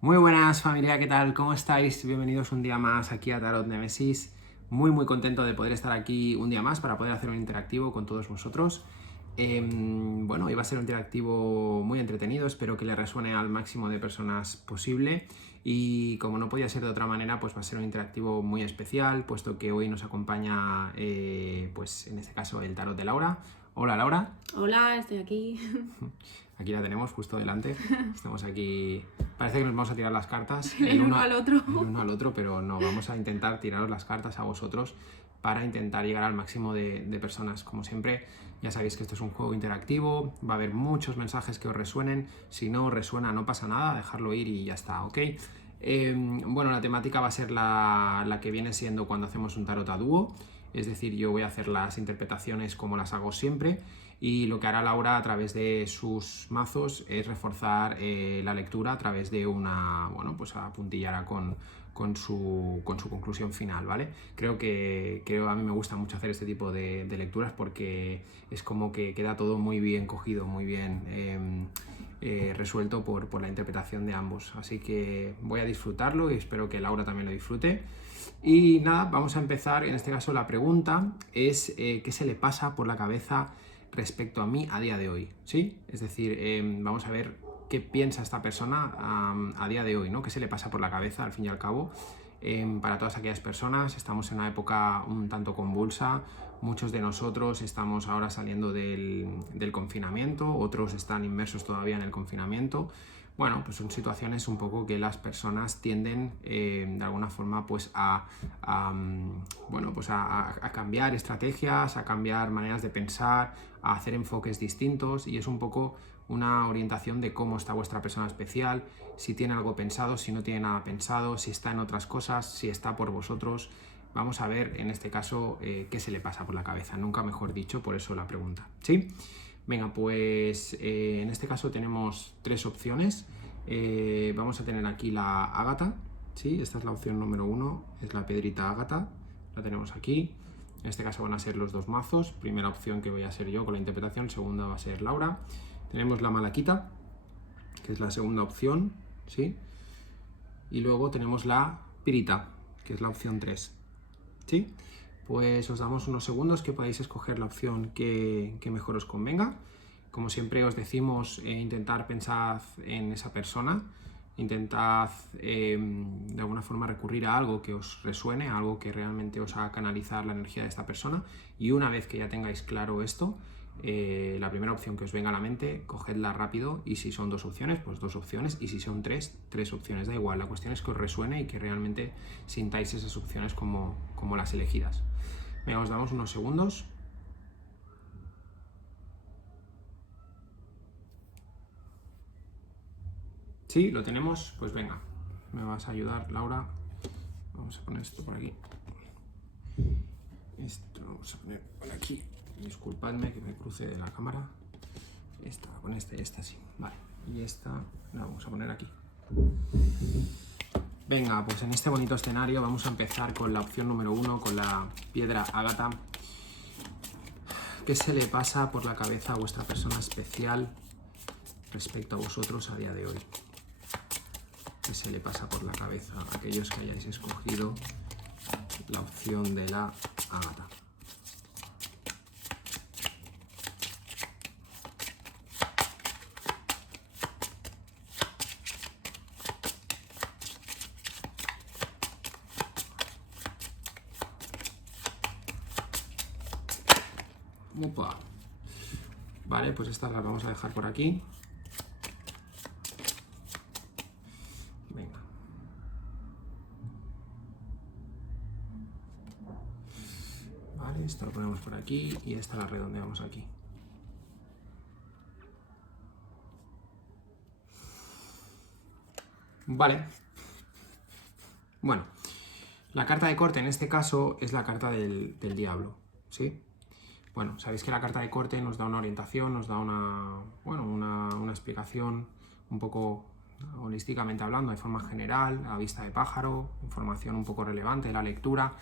Muy buenas familia, ¿qué tal? ¿Cómo estáis? Bienvenidos un día más aquí a Tarot Nemesis. Muy contento de poder estar aquí un día más para poder hacer un interactivo con todos vosotros. Bueno, iba a ser un interactivo muy entretenido, espero que le resuene al máximo de personas posible. Y como no podía ser de otra manera, pues va a ser un interactivo muy especial, puesto que hoy nos acompaña, pues en este caso, el tarot de Laura. Hola Laura. Hola, estoy aquí. Aquí la tenemos justo delante. Estamos aquí. Parece que nos vamos a tirar las cartas El uno al otro. el uno al otro, pero no, vamos a intentar tiraros las cartas a vosotros para intentar llegar al máximo de personas. Como siempre, ya sabéis que esto es un juego interactivo, va a haber muchos mensajes que os resuenen. Si no os resuena, no pasa nada, dejarlo ir y ya está, ¿ok? Bueno, la temática va a ser la que viene siendo cuando hacemos un tarot a dúo. Es decir, yo voy a hacer las interpretaciones como las hago siempre. Y lo que hará Laura a través de sus mazos es reforzar la lectura a través de una, bueno, pues apuntillará con su conclusión final, ¿vale? Creo a mí me gusta mucho hacer este tipo de lecturas porque es como que queda todo muy bien cogido, muy bien resuelto por la interpretación de ambos. Así que voy a disfrutarlo y espero que Laura también lo disfrute. Y nada, vamos a empezar. En este caso la pregunta es ¿qué se le pasa por la cabeza respecto a mí a día de hoy? ¿Sí? Es decir, vamos a ver qué piensa esta persona a día de hoy, ¿no? ¿Qué se le pasa por la cabeza al fin y al cabo? Para todas aquellas personas, estamos en una época un tanto convulsa. Muchos de nosotros estamos ahora saliendo del confinamiento, otros están inmersos todavía en el confinamiento. Bueno, pues son situaciones un poco que las personas tienden de alguna forma pues bueno, pues a cambiar estrategias, a cambiar maneras de pensar, a hacer enfoques distintos, y es un poco una orientación de cómo está vuestra persona especial, si tiene algo pensado, si no tiene nada pensado, si está en otras cosas, si está por vosotros. Vamos a ver en este caso qué se le pasa por la cabeza, nunca mejor dicho, por eso la pregunta, ¿sí? Venga, pues en este caso tenemos tres opciones. Vamos a tener aquí la ágata, ¿sí? Esta es la opción número 1, es la piedrita ágata, la tenemos aquí. En este caso van a ser los dos mazos, primera opción que voy a ser yo con la interpretación, segunda va a ser Laura. Tenemos la malaquita, que es la segunda opción, ¿sí? Y luego tenemos la pirita, que es la opción 3, ¿sí? Pues os damos unos segundos que podáis escoger la opción que mejor os convenga. Como siempre os decimos, intentad pensar en esa persona, intentad de alguna forma recurrir a algo que os resuene, a algo que realmente os haga canalizar la energía de esta persona, y una vez que ya tengáis claro esto, la primera opción que os venga a la mente, cogedla rápido, y si son dos opciones, pues dos opciones, y si son tres opciones, da igual, la cuestión es que os resuene y que realmente sintáis esas opciones como las elegidas. Venga, os damos unos segundos. Sí, lo tenemos, pues venga, me vas a ayudar, Laura. Vamos a poner esto por aquí. Esto lo vamos a poner por aquí. Disculpadme que me cruce de la cámara. Esta con esta sí. Vale. Y esta la vamos a poner aquí. Venga, pues en este bonito escenario vamos a empezar con la opción número 1, con la piedra ágata. ¿Qué se le pasa por la cabeza a vuestra persona especial respecto a vosotros a día de hoy? ¿Qué se le pasa por la cabeza a aquellos que hayáis escogido la opción de la ágata? Opa. Vale, pues estas las vamos a dejar por aquí. Venga. Vale, esta lo ponemos por aquí y esta la redondeamos aquí. Vale. Bueno, la carta de corte en este caso es la carta del diablo, ¿sí? Bueno, sabéis que la carta de corte nos da una orientación, nos da una explicación un poco holísticamente hablando, de forma general, a vista de pájaro, información un poco relevante de la lectura,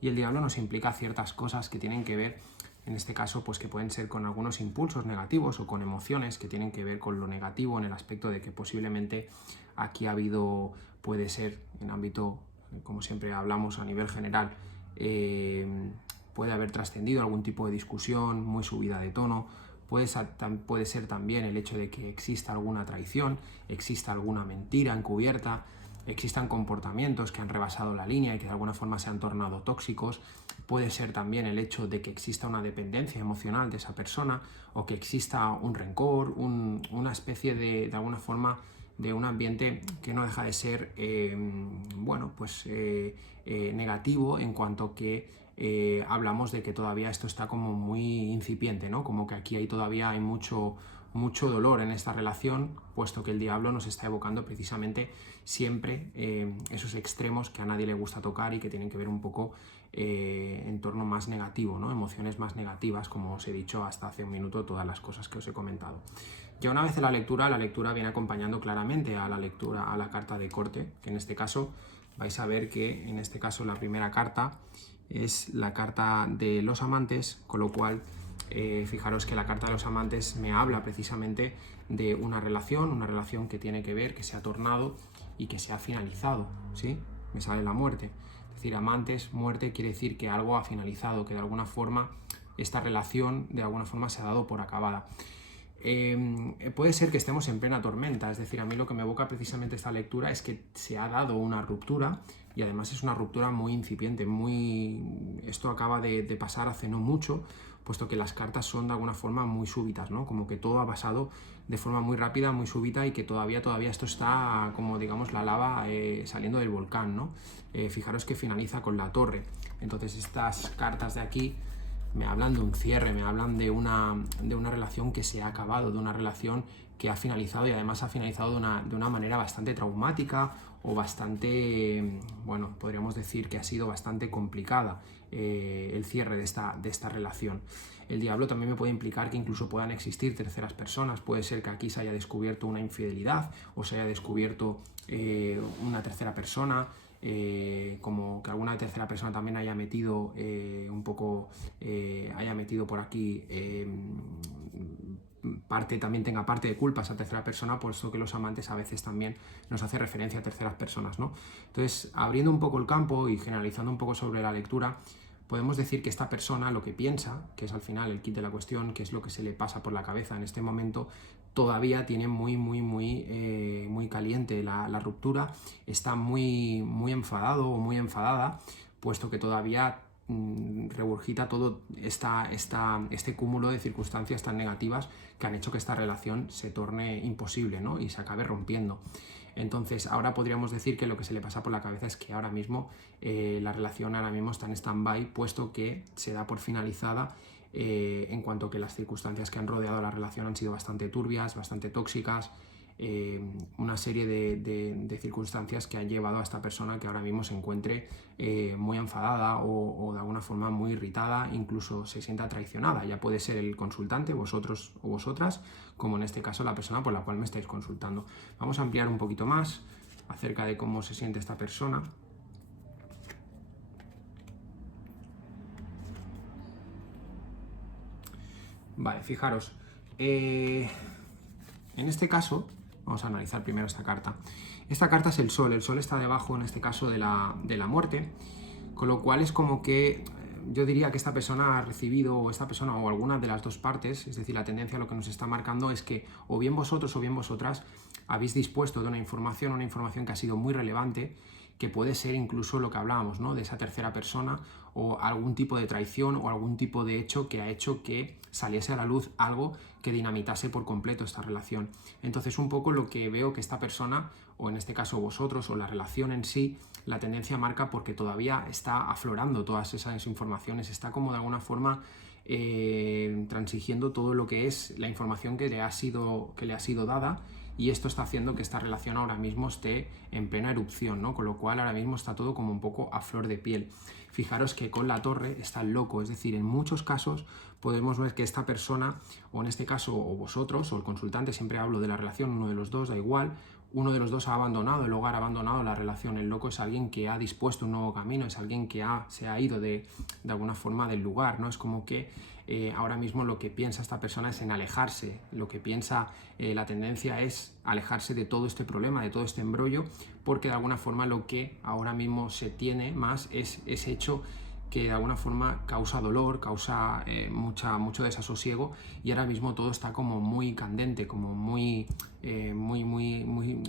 y el diablo nos implica ciertas cosas que tienen que ver en este caso, pues que pueden ser con algunos impulsos negativos o con emociones que tienen que ver con lo negativo en el aspecto de que posiblemente aquí ha habido, puede ser en ámbito, como siempre hablamos a nivel general, puede haber trascendido algún tipo de discusión muy subida de tono. Puede ser también el hecho de que exista alguna traición, exista alguna mentira encubierta, existan comportamientos que han rebasado la línea y que de alguna forma se han tornado tóxicos. Puede ser también el hecho de que exista una dependencia emocional de esa persona o que exista un rencor, una especie de alguna forma, de un ambiente que no deja de ser negativo en cuanto que hablamos de que todavía esto está como muy incipiente, ¿no? Como que aquí todavía hay mucho dolor en esta relación, puesto que el diablo nos está evocando precisamente siempre esos extremos que a nadie le gusta tocar y que tienen que ver un poco entorno más negativo, ¿no? Emociones más negativas, como os he dicho hasta hace un minuto, todas las cosas que os he comentado. Ya una vez en la lectura viene acompañando claramente a la carta de corte, que en este caso vais a ver que en este caso la primera carta es la carta de los amantes, con lo cual fijaros que la carta de los amantes me habla precisamente de una relación que tiene que ver, que se ha tornado y que se ha finalizado, ¿sí? Me sale la muerte. Es decir, amantes, muerte, quiere decir que algo ha finalizado, que de alguna forma esta relación de alguna forma se ha dado por acabada. Puede ser que estemos en plena tormenta, es decir, a mí lo que me evoca precisamente esta lectura es que se ha dado una ruptura y además es una ruptura muy incipiente, esto acaba de pasar hace no mucho, puesto que las cartas son de alguna forma muy súbitas, ¿no? Como que todo ha pasado de forma muy rápida, muy súbita y que todavía esto está como digamos la lava saliendo del volcán, ¿no? Fijaros que finaliza con la torre, entonces estas cartas de aquí me hablan de un cierre, me hablan de una relación que se ha acabado, de una relación que ha finalizado y además ha finalizado de una manera bastante traumática o bastante, bueno, podríamos decir que ha sido bastante complicada el cierre de esta relación. El diablo también me puede implicar que incluso puedan existir terceras personas, puede ser que aquí se haya descubierto una infidelidad o se haya descubierto una tercera persona, como que alguna tercera persona también haya metido haya metido por aquí también tenga parte de culpa esa tercera persona, puesto que los amantes a veces también nos hace referencia a terceras personas, ¿no? Entonces, abriendo un poco el campo y generalizando un poco sobre la lectura, podemos decir que esta persona lo que piensa, que es al final el kit de la cuestión, que es lo que se le pasa por la cabeza en este momento, todavía tiene muy caliente la ruptura, está muy enfadado o muy enfadada, puesto que todavía regurgita todo este cúmulo de circunstancias tan negativas que han hecho que esta relación se torne imposible, ¿no? Y se acabe rompiendo. Entonces ahora podríamos decir que lo que se le pasa por la cabeza es que ahora mismo la relación ahora mismo está en stand-by, puesto que se da por finalizada en cuanto que las circunstancias que han rodeado la relación han sido bastante turbias, bastante tóxicas, una serie de circunstancias que han llevado a esta persona que ahora mismo se encuentre muy enfadada o de alguna forma muy irritada, incluso se sienta traicionada. Ya puede ser el consultante, vosotros o vosotras, como en este caso la persona por la cual me estáis consultando. Vamos a ampliar un poquito más acerca de cómo se siente esta persona. Vale, fijaros, en este caso vamos a analizar primero esta carta. Esta carta es el sol está debajo en este caso de la muerte, con lo cual es como que yo diría que esta persona ha recibido, o esta persona o alguna de las dos partes, es decir, la tendencia lo que nos está marcando es que o bien vosotros o bien vosotras habéis dispuesto de una información que ha sido muy relevante, que puede ser incluso lo que hablábamos, ¿no? De esa tercera persona o algún tipo de traición o algún tipo de hecho que ha hecho que saliese a la luz algo que dinamitase por completo esta relación. Entonces un poco lo que veo que esta persona, o en este caso vosotros, o la relación en sí, la tendencia marca porque todavía está aflorando todas esas informaciones, está como de alguna forma transigiendo todo lo que es la información que le ha sido dada, y esto está haciendo que esta relación ahora mismo esté en plena erupción, ¿no? Con lo cual ahora mismo está todo como un poco a flor de piel. Fijaros que con la torre está el loco, es decir, en muchos casos podemos ver que esta persona, o en este caso o vosotros o el consultante, siempre hablo de la relación, uno de los dos, da igual, uno de los dos ha abandonado el hogar, ha abandonado la relación. El loco es alguien que ha dispuesto un nuevo camino, es alguien que se ha ido de alguna forma del lugar, ¿no? Es como que ahora mismo lo que piensa esta persona es en alejarse, lo que piensa, la tendencia es alejarse de todo este problema, de todo este embrollo, porque de alguna forma lo que ahora mismo se tiene más es ese hecho que de alguna forma causa dolor, causa mucho desasosiego, y ahora mismo todo está como muy candente, como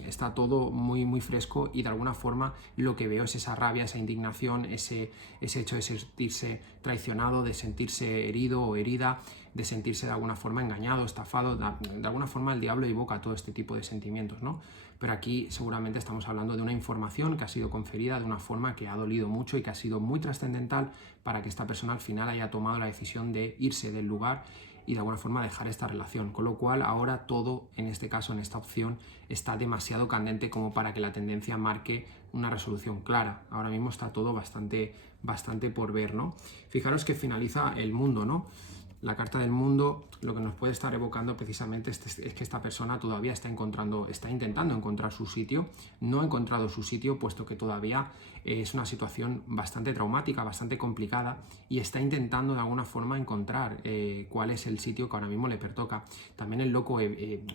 está todo muy fresco, y de alguna forma lo que veo es esa rabia, esa indignación, ese hecho de sentirse traicionado, de sentirse herido o herida, de sentirse de alguna forma engañado, estafado. De alguna forma el diablo evoca todo este tipo de sentimientos, ¿no? Pero aquí seguramente estamos hablando de una información que ha sido conferida de una forma que ha dolido mucho y que ha sido muy trascendental para que esta persona al final haya tomado la decisión de irse del lugar y de alguna forma dejar esta relación. Con lo cual ahora todo, en este caso, en esta opción, está demasiado candente como para que la tendencia marque una resolución clara. Ahora mismo está todo bastante por ver, ¿no? Fijaros que finaliza el mundo, ¿no? La carta del mundo lo que nos puede estar evocando precisamente es que esta persona todavía está intentando encontrar su sitio, no ha encontrado su sitio, puesto que todavía es una situación bastante traumática, bastante complicada, y está intentando de alguna forma encontrar cuál es el sitio que ahora mismo le pertoca. También el loco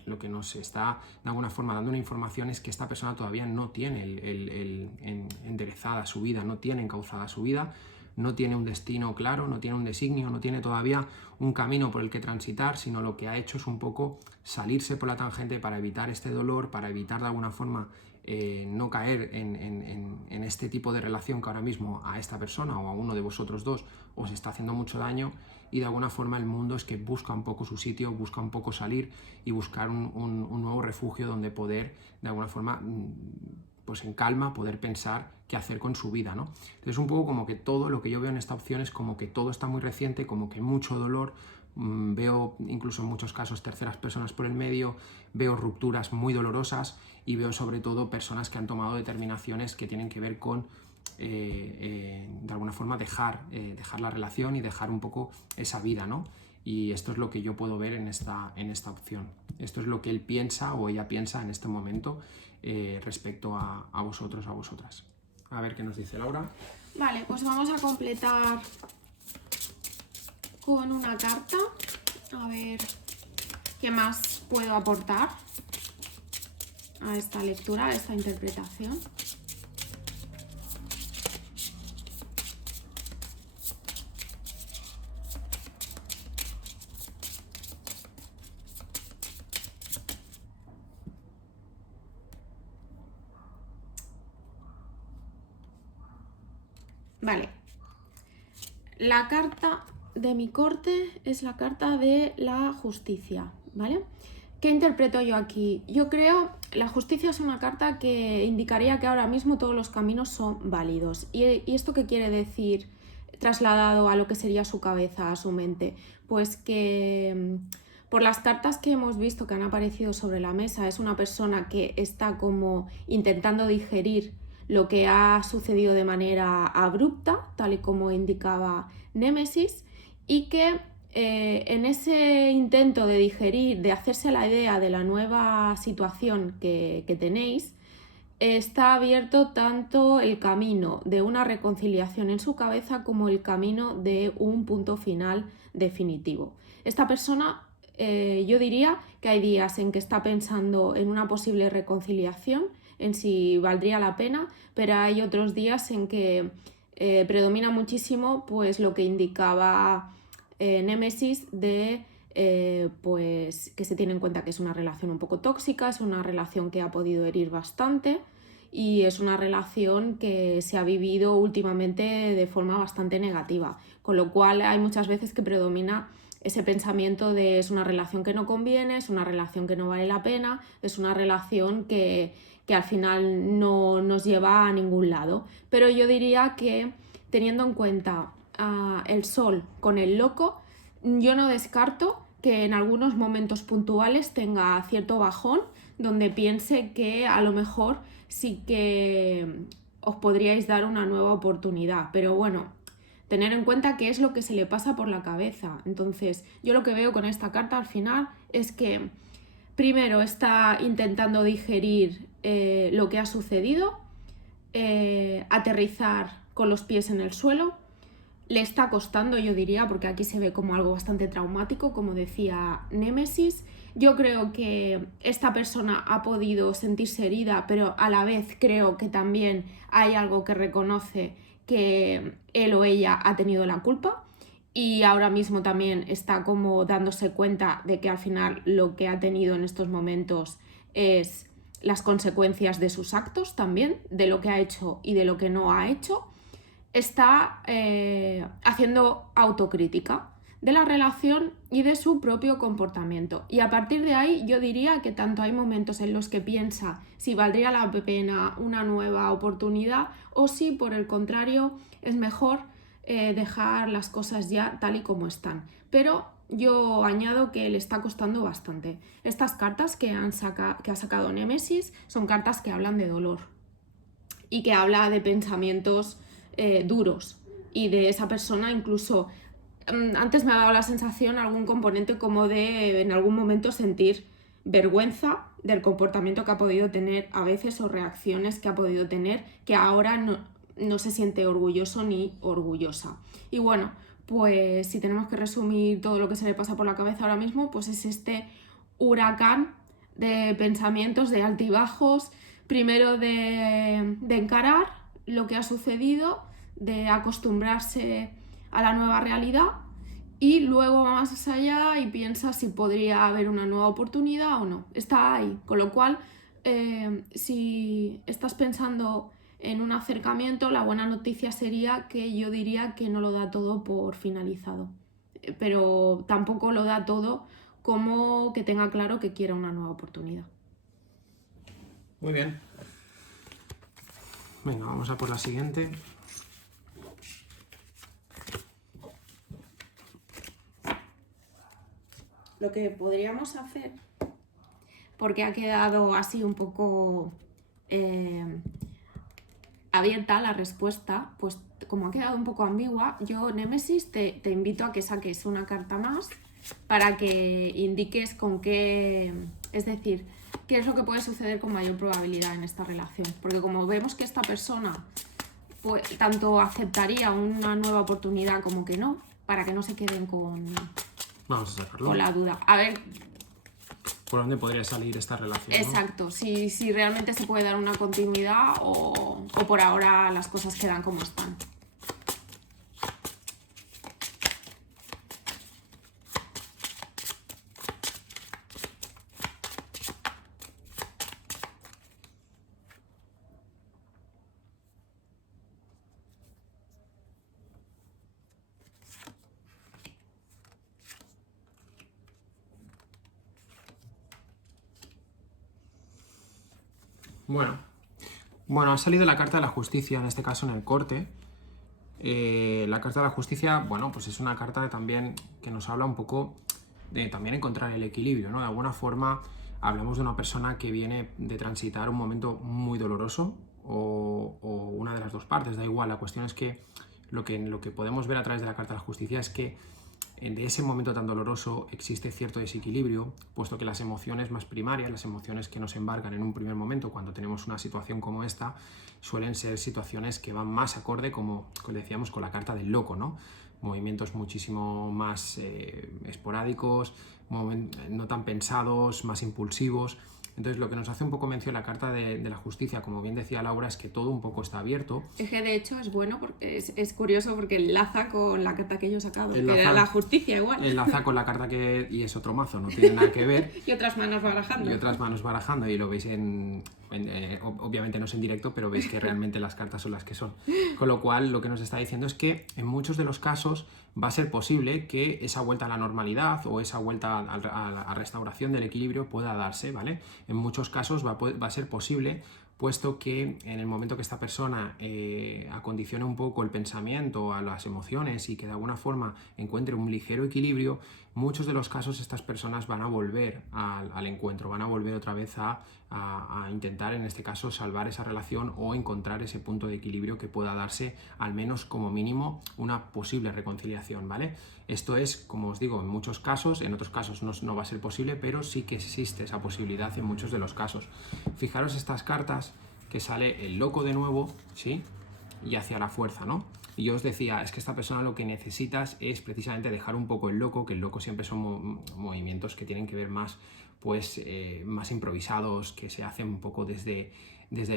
lo que nos está de alguna forma dando una información es que esta persona todavía no tiene enderezada su vida, no tiene encauzada su vida, no tiene un destino claro, no tiene un designio, no tiene todavía un camino por el que transitar, sino lo que ha hecho es un poco salirse por la tangente para evitar este dolor, para evitar de alguna forma no caer en este tipo de relación que ahora mismo a esta persona o a uno de vosotros dos os está haciendo mucho daño, y de alguna forma el mundo es que busca un poco su sitio, busca un poco salir y buscar un nuevo refugio donde poder de alguna forma pues en calma poder pensar qué hacer con su vida, ¿no? Entonces un poco como que todo lo que yo veo en esta opción es como que todo está muy reciente, como que mucho dolor, veo incluso en muchos casos terceras personas por el medio, veo rupturas muy dolorosas y veo sobre todo personas que han tomado determinaciones que tienen que ver con de alguna forma dejar la relación y dejar un poco esa vida, ¿no? Y esto es lo que yo puedo ver en esta opción. Esto es lo que él piensa o ella piensa en este momento respecto a vosotros, a vosotras. A ver qué nos dice Laura. Vale, pues vamos a completar con una carta. A ver qué más puedo aportar a esta lectura, a esta interpretación. Vale, la carta de mi corte es la carta de la justicia, ¿vale? ¿Qué interpreto yo aquí? Yo creo la justicia es una carta que indicaría que ahora mismo todos los caminos son válidos. ¿Y esto qué quiere decir trasladado a lo que sería su cabeza, a su mente? Pues que por las cartas que hemos visto que han aparecido sobre la mesa es una persona que está como intentando digerir lo que ha sucedido de manera abrupta, tal y como indicaba Némesis, y que en ese intento de digerir, de hacerse la idea de la nueva situación que tenéis, está abierto tanto el camino de una reconciliación en su cabeza como el camino de un punto final definitivo. Esta persona, yo diría que hay días en que está pensando en una posible reconciliación, en si valdría la pena, pero hay otros días en que predomina muchísimo pues lo que indicaba Némesis de pues que se tiene en cuenta que es una relación un poco tóxica, es una relación que ha podido herir bastante y es una relación que se ha vivido últimamente de forma bastante negativa, con lo cual hay muchas veces que predomina ese pensamiento de es una relación que no conviene, es una relación que no vale la pena, es una relación que al final no nos lleva a ningún lado. Pero yo diría que teniendo en cuenta el sol con el loco, yo no descarto que en algunos momentos puntuales tenga cierto bajón donde piense que a lo mejor sí que os podríais dar una nueva oportunidad, pero bueno, tener en cuenta qué es lo que se le pasa por la cabeza. Entonces, yo lo que veo con esta carta al final es que primero está intentando digerir lo que ha sucedido, aterrizar con los pies en el suelo. Le está costando, yo diría, porque aquí se ve como algo bastante traumático, como decía Némesis. Yo creo que esta persona ha podido sentirse herida, pero a la vez creo que también hay algo que reconoce que él o ella ha tenido la culpa, y ahora mismo también está como dándose cuenta de que al final lo que ha tenido en estos momentos es las consecuencias de sus actos también, de lo que ha hecho y de lo que no ha hecho. Está haciendo autocrítica de la relación y de su propio comportamiento. Y a partir de ahí yo diría que tanto hay momentos en los que piensa si valdría la pena una nueva oportunidad, o si por el contrario es mejor dejar las cosas ya tal y como están. Pero yo añado que le está costando bastante. Estas cartas que ha sacado Némesis son cartas que hablan de dolor y que habla de pensamientos duros, y de esa persona incluso antes me ha dado la sensación algún componente como de en algún momento sentir vergüenza del comportamiento que ha podido tener a veces, o reacciones que ha podido tener, que ahora no se siente orgulloso ni orgullosa. Y bueno, pues si tenemos que resumir todo lo que se le pasa por la cabeza ahora mismo, pues es este huracán de pensamientos, de altibajos, primero de encarar lo que ha sucedido, de acostumbrarse a la nueva realidad, y luego va más allá y piensa si podría haber una nueva oportunidad o no. Está ahí, con lo cual si estás pensando en un acercamiento, la buena noticia sería que yo diría que no lo da todo por finalizado, pero tampoco lo da todo como que tenga claro que quiera una nueva oportunidad. Muy bien. Venga, vamos a por la siguiente. Lo que podríamos hacer, porque ha quedado así un poco abierta la respuesta, pues como ha quedado un poco ambigua, yo, Némesis, te invito a que saques una carta más para que indiques con qué, es decir, qué es lo que puede suceder con mayor probabilidad en esta relación. Porque como vemos que esta persona pues, tanto aceptaría una nueva oportunidad como que no, para que no se queden Vamos a sacarlo. con la duda. A ver, ¿por dónde podría salir esta relación? exacto, ¿no? Si realmente se puede dar una continuidad o por ahora las cosas quedan como están. Bueno, ha salido la carta de la justicia, en este caso en el corte. La carta de la justicia, bueno, pues es una carta también que nos habla un poco de también encontrar el equilibrio, ¿no? De alguna forma hablamos de una persona que viene de transitar un momento muy doloroso, o una de las dos partes, da igual. La cuestión es que lo que podemos ver a través de la carta de la justicia es que de ese momento tan doloroso existe cierto desequilibrio, puesto que las emociones más primarias, las emociones que nos embargan en un primer momento cuando tenemos una situación como esta, suelen ser situaciones que van más acorde, como decíamos, con la carta del loco, ¿no? Movimientos muchísimo más esporádicos, no tan pensados, más impulsivos. Entonces, lo que nos hace un poco mención la carta de la justicia, como bien decía Laura, es que todo un poco está abierto. Es que de hecho es bueno, porque es curioso, porque enlaza con la carta que yo he sacado, que era la justicia igual. Enlaza con la carta y es otro mazo, no tiene nada que ver. Y otras manos barajando. Y lo veis obviamente no es en directo, pero veis que realmente las cartas son las que son. Con lo cual, lo que nos está diciendo es que en muchos de los casos va a ser posible que esa vuelta a la normalidad o esa vuelta a la restauración del equilibrio pueda darse, ¿vale? En muchos casos va a ser posible puesto que en el momento que esta persona acondicione un poco el pensamiento a las emociones y que de alguna forma encuentre un ligero equilibrio, muchos de los casos estas personas van a volver al encuentro, van a volver otra vez a intentar, en este caso, salvar esa relación o encontrar ese punto de equilibrio que pueda darse, al menos como mínimo, una posible reconciliación, ¿vale? Esto es, como os digo, en muchos casos, en otros casos no va a ser posible, pero sí que existe esa posibilidad en muchos de los casos. Fijaros estas cartas que sale el loco de nuevo, ¿sí? Y hacia la fuerza, ¿no? Y yo os decía, es que esta persona lo que necesitas es precisamente dejar un poco el loco, que el loco siempre son movimientos que tienen que ver más, pues, más improvisados, que se hacen un poco desde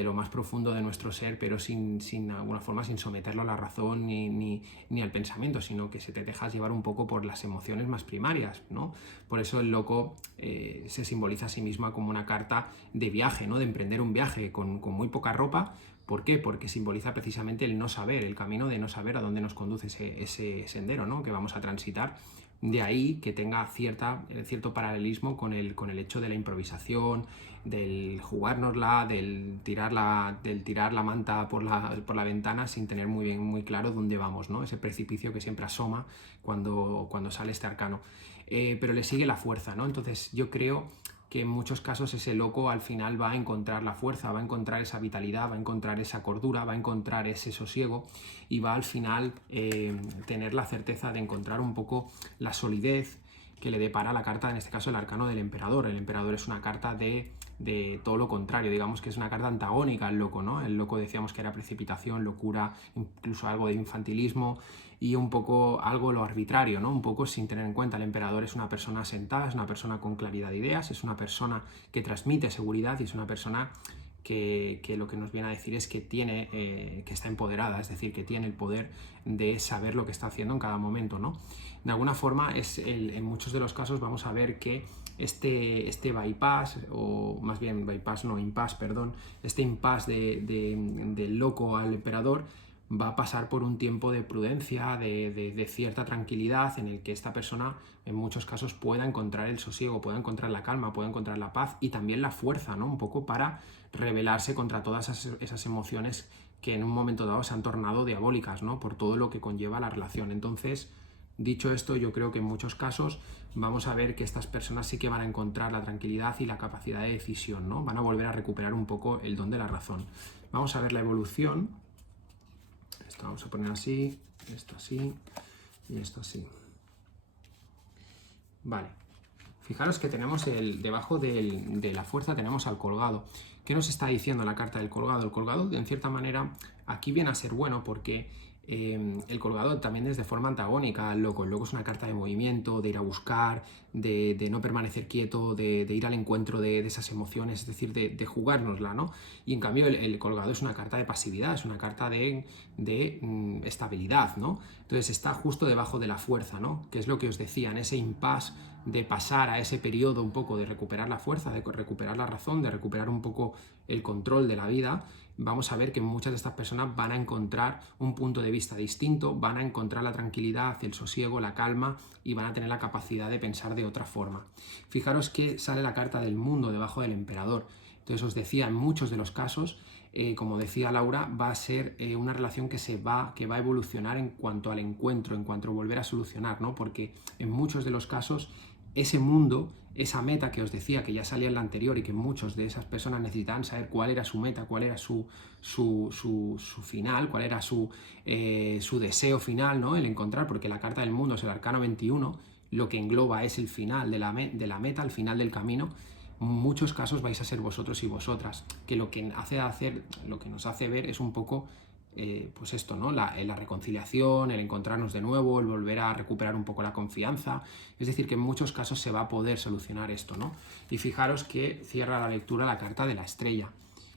lo más profundo de nuestro ser, pero sin alguna forma, sin someterlo a la razón ni al pensamiento, sino que se te dejas llevar un poco por las emociones más primarias, ¿no? Por eso el loco se simboliza a sí misma como una carta de viaje, ¿no? De emprender un viaje con muy poca ropa. ¿Por qué? Porque simboliza precisamente el no saber, el camino de no saber a dónde nos conduce ese sendero, ¿no? Que vamos a transitar. De ahí que tenga cierto paralelismo con el hecho de la improvisación, del jugárnosla, del tirar la manta por la ventana sin tener muy claro dónde vamos, ¿no? Ese precipicio que siempre asoma cuando sale este arcano. Pero le sigue la fuerza, ¿no? Entonces yo creo que en muchos casos ese loco al final va a encontrar la fuerza, va a encontrar esa vitalidad, va a encontrar esa cordura, va a encontrar ese sosiego y va al final tener la certeza de encontrar un poco la solidez que le depara la carta, en este caso el arcano del emperador. El emperador es una carta de todo lo contrario, digamos que es una carta antagónica al loco, ¿no? El loco decíamos que era precipitación, locura, incluso algo de infantilismo y un poco algo lo arbitrario, ¿no? Un poco sin tener en cuenta, el emperador es una persona asentada, es una persona con claridad de ideas, es una persona que transmite seguridad y es una persona que lo que nos viene a decir es que que está empoderada, es decir, que tiene el poder de saber lo que está haciendo en cada momento, ¿no? De alguna forma, en muchos de los casos vamos a ver que este bypass, o más bien bypass, no, impasse, perdón, este impasse del loco al emperador va a pasar por un tiempo de prudencia, de cierta tranquilidad, en el que esta persona en muchos casos pueda encontrar el sosiego, pueda encontrar la calma, pueda encontrar la paz y también la fuerza, ¿no? Un poco para rebelarse contra todas esas emociones que en un momento dado se han tornado diabólicas, ¿no? Por todo lo que conlleva la relación. Entonces, dicho esto, yo creo que en muchos casos vamos a ver que estas personas sí que van a encontrar la tranquilidad y la capacidad de decisión, ¿no? Van a volver a recuperar un poco el don de la razón. Vamos a ver la evolución. Esto vamos a poner así, esto así y esto así. Vale. Fijaros que tenemos debajo de la fuerza tenemos al colgado. ¿Qué nos está diciendo la carta del colgado? El colgado, en cierta manera, aquí viene a ser bueno porque el colgado también es de forma antagónica al loco. El loco es una carta de movimiento, de ir a buscar, de no permanecer quieto, de ir al encuentro de esas emociones, es decir, de jugárnosla, ¿no? Y en cambio el colgado es una carta de pasividad, es una carta de estabilidad, ¿no? Entonces está justo debajo de la fuerza, ¿no? Que es lo que os decía, en ese impasse de pasar a ese periodo un poco de recuperar la fuerza, de recuperar la razón, de recuperar un poco el control de la vida. Vamos a ver que muchas de estas personas van a encontrar un punto de vista distinto, van a encontrar la tranquilidad, el sosiego, la calma y van a tener la capacidad de pensar de otra forma. Fijaros que sale la carta del mundo debajo del emperador. Entonces os decía, en muchos de los casos, como decía Laura, va a ser una relación que va a evolucionar en cuanto al encuentro, en cuanto a volver a solucionar, ¿no? Porque en muchos de los casos ese mundo, esa meta que os decía que ya salía en la anterior y que muchos de esas personas necesitaban saber cuál era su meta, cuál era su final, cuál era su deseo final, ¿no? El encontrar, porque la carta del mundo es el arcano 21, lo que engloba es el final de la meta, el final del camino. En muchos casos vais a ser vosotros y vosotras, que lo que nos hace ver es un poco pues esto, ¿no? La reconciliación, el encontrarnos de nuevo, el volver a recuperar un poco la confianza. Es decir, que en muchos casos se va a poder solucionar esto, ¿no? Y fijaros que cierra la lectura la carta de la estrella.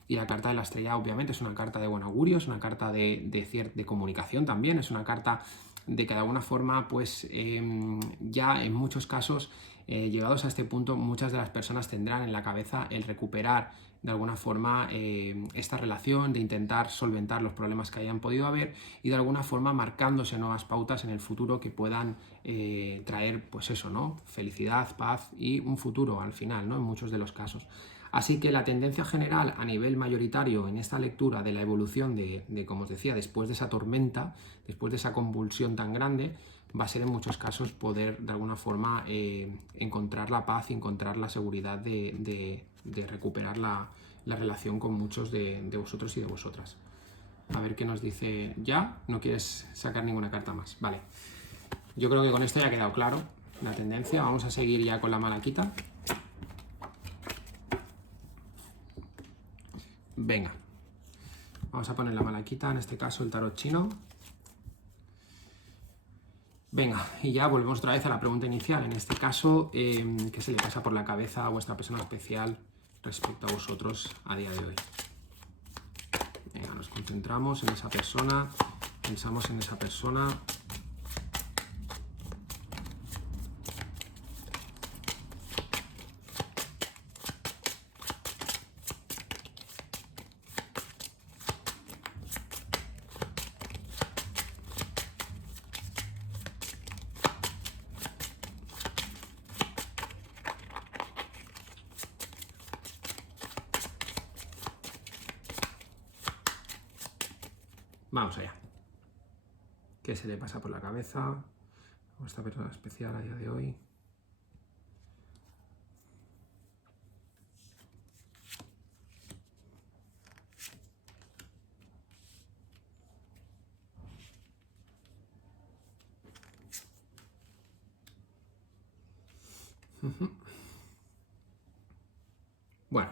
Y la carta de la estrella obviamente es una carta de buen augurio, es una carta de comunicación también, es una carta de que de alguna forma, pues ya en muchos casos, llegados a este punto, muchas de las personas tendrán en la cabeza el recuperar de alguna forma esta relación, de intentar solventar los problemas que hayan podido haber y de alguna forma marcándose nuevas pautas en el futuro que puedan traer, pues eso, ¿no? Felicidad, paz y un futuro al final, ¿no? En muchos de los casos. Así que la tendencia general a nivel mayoritario en esta lectura de la evolución de como os decía, después de esa tormenta, después de esa convulsión tan grande, va a ser en muchos casos poder de alguna forma encontrar la paz y encontrar la seguridad de recuperar la relación con muchos de vosotros y de vosotras. A ver qué nos dice ya. No quieres sacar ninguna carta más. Vale. Yo creo que con esto ya ha quedado claro la tendencia. Vamos a seguir ya con la malaquita. Venga. Vamos a poner la malaquita, en este caso el tarot chino. Venga, y ya volvemos otra vez a la pregunta inicial. En este caso, ¿qué se le pasa por la cabeza a vuestra persona especial respecto a vosotros a día de hoy? Venga, nos concentramos en esa persona, pensamos en esa persona. Vamos allá. ¿Qué se le pasa por la cabeza a esta persona especial a día de hoy? Bueno,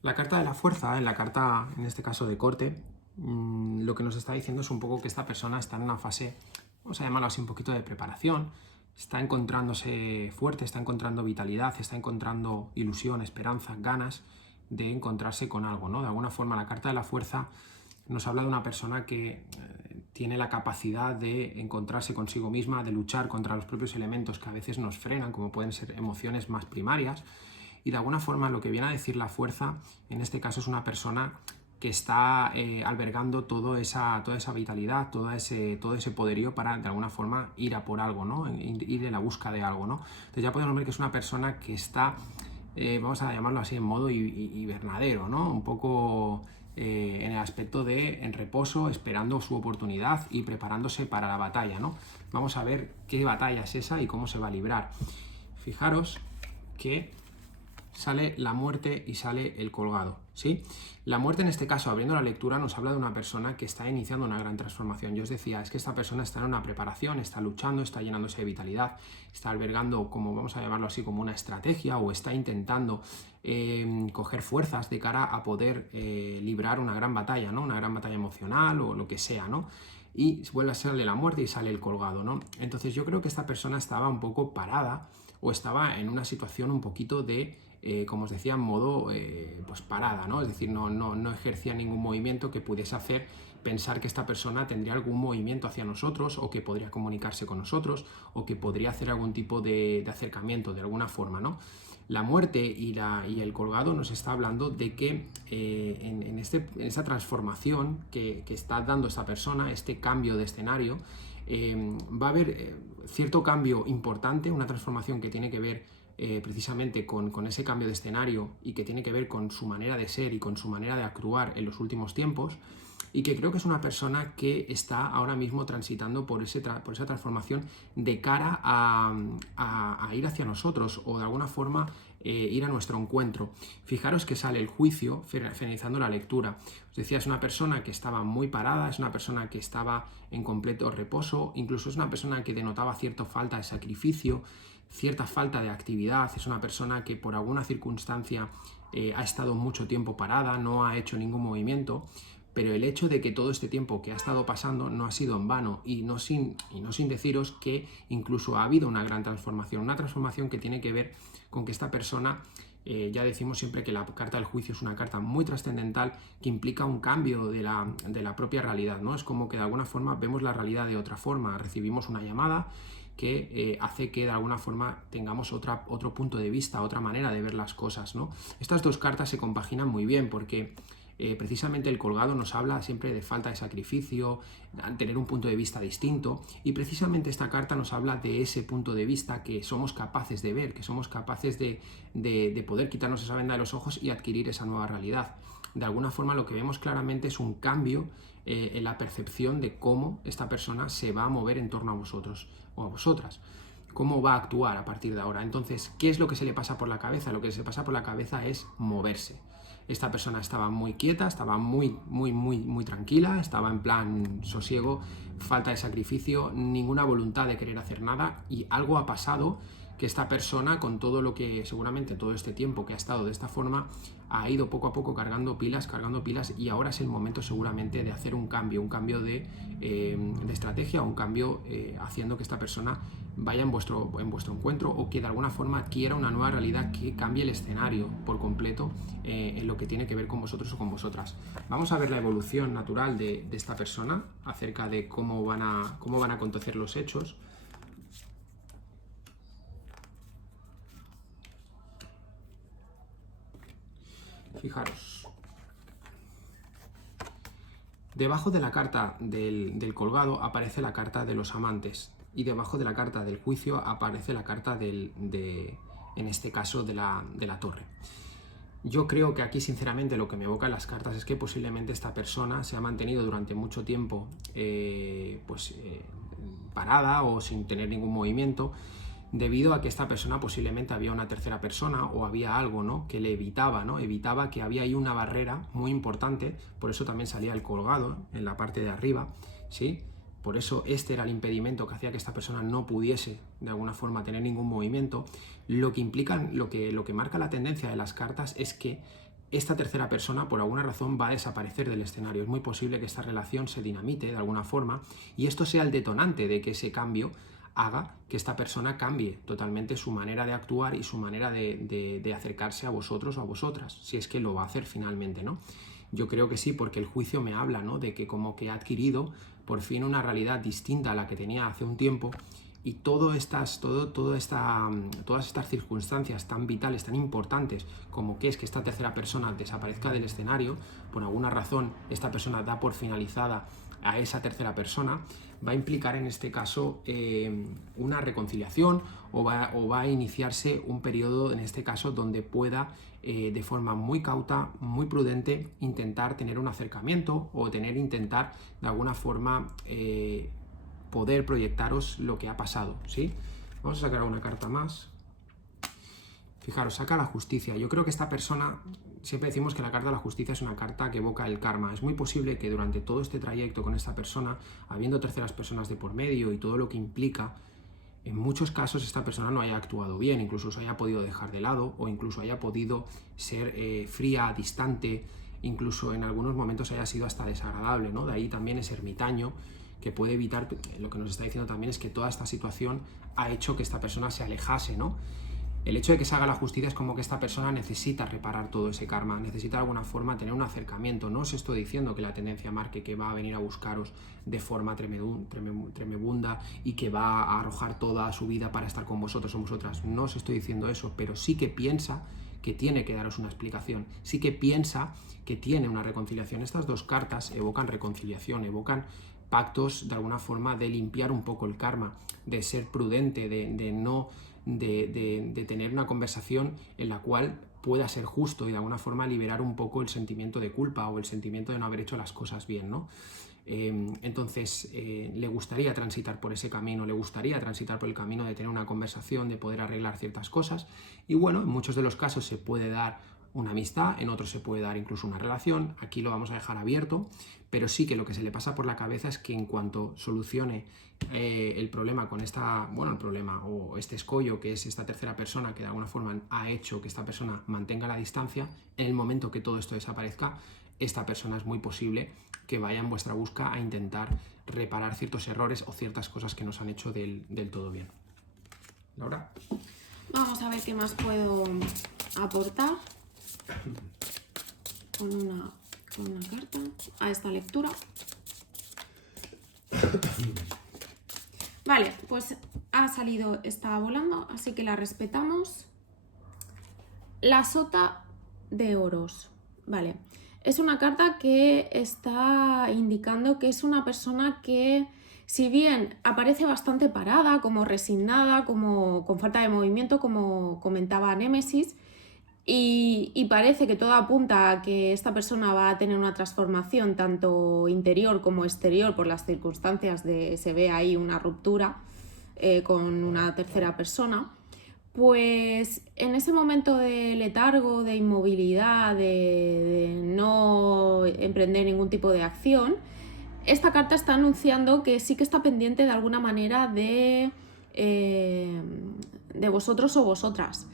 la carta de la fuerza, en la carta, en este caso de corte, lo que nos está diciendo es un poco que esta persona está en una fase, vamos a llamarlo así, un poquito de preparación, está encontrándose fuerte, está encontrando vitalidad, está encontrando ilusión, esperanza, ganas de encontrarse con algo, ¿no? De alguna forma la carta de la fuerza nos habla de una persona que tiene la capacidad de encontrarse consigo misma, de luchar contra los propios elementos que a veces nos frenan, como pueden ser emociones más primarias, y de alguna forma lo que viene a decir la fuerza, en este caso es una persona que está albergando toda esa vitalidad, todo ese poderío para de alguna forma ir a por algo, ¿no? Ir en la busca de algo, ¿no? Entonces ya podemos ver que es una persona que está, vamos a llamarlo así, en modo hibernadero, ¿no? Un poco en el aspecto de en reposo, esperando su oportunidad y preparándose para la batalla, ¿no? Vamos a ver qué batalla es esa y cómo se va a librar. Fijaros que sale la muerte y sale el colgado, ¿sí? La muerte en este caso, abriendo la lectura, nos habla de una persona que está iniciando una gran transformación. Yo os decía, es que esta persona está en una preparación, está luchando, está llenándose de vitalidad, está albergando, como vamos a llamarlo así, como una estrategia, o está intentando coger fuerzas de cara a poder librar una gran batalla, ¿no? Una gran batalla emocional o lo que sea, ¿no? Y vuelve a salir la muerte y sale el colgado, ¿no? Entonces yo creo que esta persona estaba un poco parada o estaba en una situación un poquito de como os decía, en modo pues parada, ¿no? Es decir, no ejercía ningún movimiento que pudiese hacer pensar que esta persona tendría algún movimiento hacia nosotros, o que podría comunicarse con nosotros, o que podría hacer algún tipo de acercamiento de alguna forma, ¿no? La muerte y el colgado nos está hablando de que en esta transformación que está dando esta persona, este cambio de escenario, va a haber cierto cambio importante, una transformación que tiene que ver precisamente con ese cambio de escenario y que tiene que ver con su manera de ser y con su manera de actuar en los últimos tiempos, y que creo que es una persona que está ahora mismo transitando por esa transformación de cara a ir hacia nosotros, o de alguna forma ir a nuestro encuentro. Fijaros que sale el juicio finalizando la lectura. Os decía, es una persona que estaba muy parada, es una persona que estaba en completo reposo, incluso es una persona que denotaba cierta falta de sacrificio, cierta falta de actividad. Es una persona que por alguna circunstancia ha estado mucho tiempo parada, no ha hecho ningún movimiento, pero el hecho de que todo este tiempo que ha estado pasando no ha sido en vano, y no sin deciros que incluso ha habido una gran transformación, una transformación que tiene que ver con que esta persona, ya decimos siempre que la carta del juicio es una carta muy trascendental, que implica un cambio de la propia realidad, ¿no? Es como que de alguna forma vemos la realidad de otra forma, recibimos una llamada que hace que de alguna forma tengamos otro punto de vista, otra manera de ver las cosas, ¿no? Estas dos cartas se compaginan muy bien porque Precisamente el colgado nos habla siempre de falta de sacrificio, tener un punto de vista distinto, y precisamente esta carta nos habla de ese punto de vista que somos capaces de ver, que somos capaces de poder quitarnos esa venda de los ojos y adquirir esa nueva realidad. De alguna forma lo que vemos claramente es un cambio en la percepción de cómo esta persona se va a mover en torno a vosotros o a vosotras, cómo va a actuar a partir de ahora. Entonces, ¿qué es lo que se le pasa por la cabeza? Lo que se le pasa por la cabeza es moverse. Esta persona estaba muy quieta, estaba muy tranquila, estaba en plan sosiego, falta de sacrificio, ninguna voluntad de querer hacer nada, y algo ha pasado que esta persona, con todo lo que seguramente todo este tiempo que ha estado de esta forma, ha ido poco a poco cargando pilas, y ahora es el momento seguramente de hacer un cambio de estrategia, un cambio haciendo que esta persona vaya en vuestro encuentro, o que de alguna forma adquiera una nueva realidad que cambie el escenario por completo en lo que tiene que ver con vosotros o con vosotras. Vamos a ver la evolución natural de esta persona acerca de cómo van a acontecer los hechos. Fijaros, debajo de la carta del colgado aparece la carta de los amantes, y debajo de la carta del juicio aparece la carta en este caso de la torre. Yo creo que aquí, sinceramente, lo que me evocan las cartas es que posiblemente esta persona se ha mantenido durante mucho tiempo parada o sin tener ningún movimiento, debido a que esta persona posiblemente había una tercera persona o había algo, ¿no?, que le evitaba, ¿no? Evitaba, que había ahí una barrera muy importante. Por eso también salía el colgado en la parte de arriba, ¿sí? Por eso este era el impedimento que hacía que esta persona no pudiese de alguna forma tener ningún movimiento. Lo que implica, lo que marca la tendencia de las cartas es que esta tercera persona por alguna razón va a desaparecer del escenario. Es muy posible que esta relación se dinamite de alguna forma, y esto sea el detonante de que ese cambio haga que esta persona cambie totalmente su manera de actuar y su manera de acercarse a vosotros o a vosotras, si es que lo va a hacer finalmente, ¿no? Yo creo que sí, porque el juicio me habla, ¿no?, de que como que ha adquirido por fin una realidad distinta a la que tenía hace un tiempo, y todas estas circunstancias tan vitales, tan importantes, como que es que esta tercera persona desaparezca del escenario, por alguna razón esta persona da por finalizada a esa tercera persona, va a implicar en este caso una reconciliación, o va a iniciarse un periodo, en este caso, donde pueda de forma muy cauta, muy prudente, intentar tener un acercamiento, o intentar de alguna forma poder proyectaros lo que ha pasado, ¿sí? Vamos a sacar una carta más. Fijaros, saca la justicia. Yo creo que esta persona, siempre decimos que la carta de la justicia es una carta que evoca el karma. Es muy posible que durante todo este trayecto con esta persona, habiendo terceras personas de por medio y todo lo que implica, en muchos casos esta persona no haya actuado bien, incluso se haya podido dejar de lado, o incluso haya podido ser fría, distante, incluso en algunos momentos haya sido hasta desagradable, ¿no? De ahí también ese ermitaño, que puede evitar. Lo que nos está diciendo también es que toda esta situación ha hecho que esta persona se alejase, ¿no? El hecho de que se haga la justicia es como que esta persona necesita reparar todo ese karma, necesita de alguna forma tener un acercamiento. No os estoy diciendo que la tendencia marque que va a venir a buscaros de forma tremebunda y que va a arrojar toda su vida para estar con vosotros o vosotras. No os estoy diciendo eso, pero sí que piensa que tiene que daros una explicación, sí que piensa que tiene una reconciliación. Estas dos cartas evocan reconciliación, evocan pactos de alguna forma de limpiar un poco el karma, de ser prudente, de tener una conversación en la cual pueda ser justo y de alguna forma liberar un poco el sentimiento de culpa o el sentimiento de no haber hecho las cosas bien, ¿no? Entonces le gustaría transitar por ese camino, le gustaría transitar por el camino de tener una conversación, de poder arreglar ciertas cosas, y bueno, en muchos de los casos se puede dar una amistad, en otros se puede dar incluso una relación. Aquí lo vamos a dejar abierto, pero sí que lo que se le pasa por la cabeza es que en cuanto solucione el problema con el problema o este escollo que es esta tercera persona que de alguna forma ha hecho que esta persona mantenga la distancia, en el momento que todo esto desaparezca, esta persona es muy posible que vaya en vuestra busca a intentar reparar ciertos errores o ciertas cosas que nos han hecho del todo bien. Laura. Vamos a ver qué más puedo aportar con una carta a esta lectura. Vale, pues ha salido, está volando, así que la respetamos. La sota de oros. Vale, Es una carta que está indicando que es una persona que, si bien aparece bastante parada, como resignada, como con falta de movimiento, como comentaba Némesis, y parece que todo apunta a que esta persona va a tener una transformación tanto interior como exterior por las circunstancias de se ve ahí una ruptura con una tercera persona, pues en ese momento de letargo, de inmovilidad, de no emprender ningún tipo de acción, esta carta está anunciando que sí que está pendiente de alguna manera de vosotros o vosotras.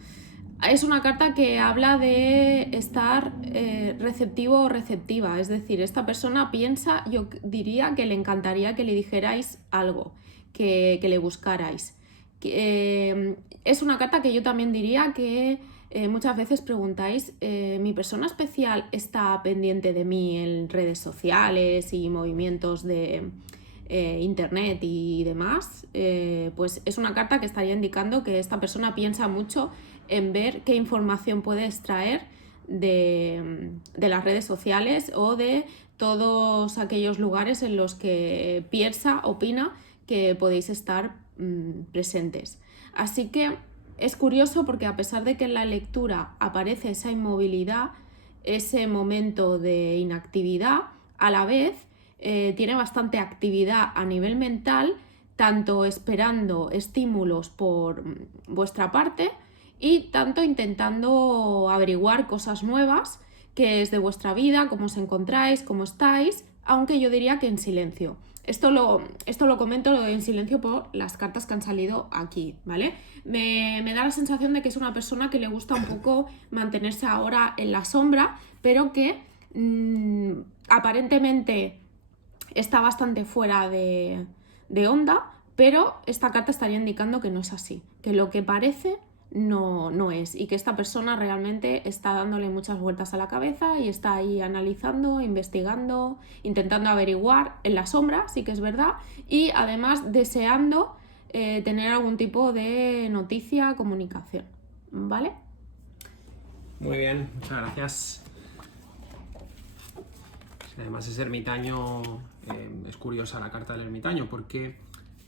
Es una carta que habla de estar receptivo o receptiva, es decir, esta persona piensa, yo diría que le encantaría que le dijerais algo, que le buscarais. Es una carta que yo también diría que muchas veces preguntáis, ¿mi persona especial está pendiente de mí en redes sociales y movimientos de internet y demás? Pues es una carta que estaría indicando que esta persona piensa mucho en ver qué información puede extraer de las redes sociales o de todos aquellos lugares en los que piensa, opina que podéis estar presentes. Así que es curioso porque a pesar de que en la lectura aparece esa inmovilidad, ese momento de inactividad, a la vez tiene bastante actividad a nivel mental, tanto esperando estímulos por vuestra parte y tanto intentando averiguar cosas nuevas, qué es de vuestra vida, cómo os encontráis, cómo estáis, aunque yo diría que en silencio. Esto lo comento en silencio por las cartas que han salido aquí, ¿vale? Me da la sensación de que es una persona que le gusta un poco mantenerse ahora en la sombra, pero que aparentemente está bastante fuera de onda, pero esta carta estaría indicando que no es así, que lo que parece no es, y que esta persona realmente está dándole muchas vueltas a la cabeza y está ahí analizando, investigando, intentando averiguar en la sombra, sí que es verdad, y además deseando tener algún tipo de noticia, comunicación, ¿vale? Muy bien, muchas gracias. Además es ermitaño, es curiosa la carta del ermitaño, porque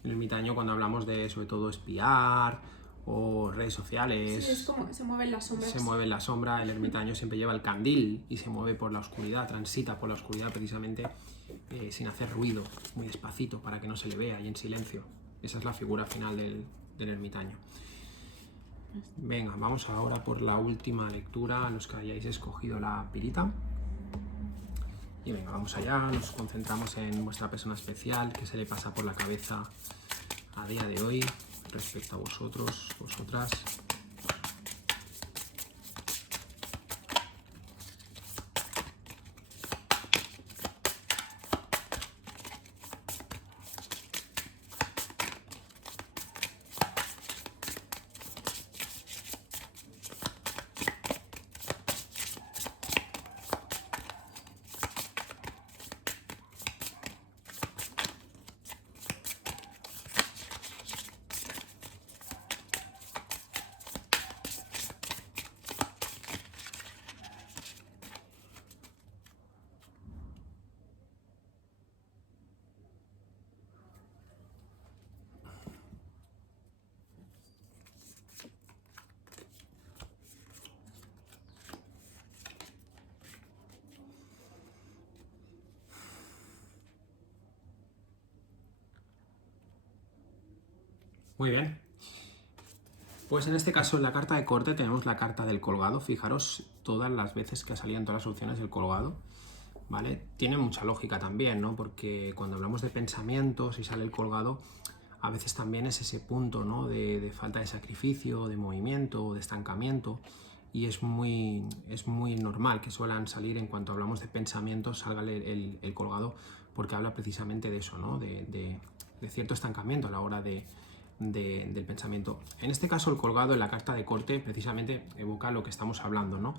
el ermitaño, cuando hablamos de sobre todo espiar o redes sociales, sí, es como se mueven las sombras. Se mueve en la sombra, el ermitaño siempre lleva el candil y se mueve por la oscuridad, transita por la oscuridad precisamente sin hacer ruido, muy despacito para que no se le vea y en silencio. Esa es la figura final del ermitaño. Venga, vamos ahora por la última lectura, los que hayáis escogido la pirita. Y venga, vamos allá, nos concentramos en vuestra persona especial, que se le pasa por la cabeza a día de hoy respecto a vosotros, vosotras. Muy bien. Pues en este caso en la carta de corte tenemos la carta del colgado. Fijaros todas las veces que ha salido en todas las opciones el colgado, ¿vale? Tiene mucha lógica también, ¿no? Porque cuando hablamos de pensamientos y sale el colgado, a veces también es ese punto, ¿no? de falta de sacrificio, de movimiento, de estancamiento. Y es muy normal que suelan salir en cuanto hablamos de pensamientos, salga el colgado, porque habla precisamente de eso, ¿no? de cierto estancamiento a la hora del pensamiento. En este caso el colgado en la carta de corte precisamente evoca lo que estamos hablando, ¿no?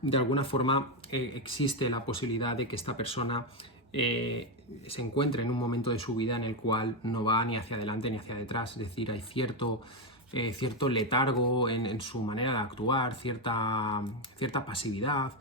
De alguna forma existe la posibilidad de que esta persona se encuentre en un momento de su vida en el cual no va ni hacia adelante ni hacia detrás, es decir, hay cierto letargo en su manera de actuar, cierta pasividad,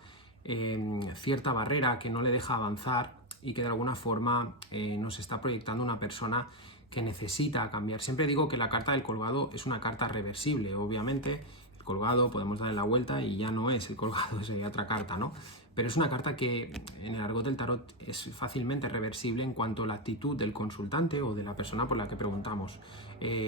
cierta barrera que no le deja avanzar y que de alguna forma nos está proyectando una persona que necesita cambiar. Siempre digo que la carta del colgado es una carta reversible, obviamente. El colgado podemos darle la vuelta y ya no es el colgado, sería otra carta, ¿no? Pero es una carta que en el argot del tarot es fácilmente reversible en cuanto a la actitud del consultante o de la persona por la que preguntamos.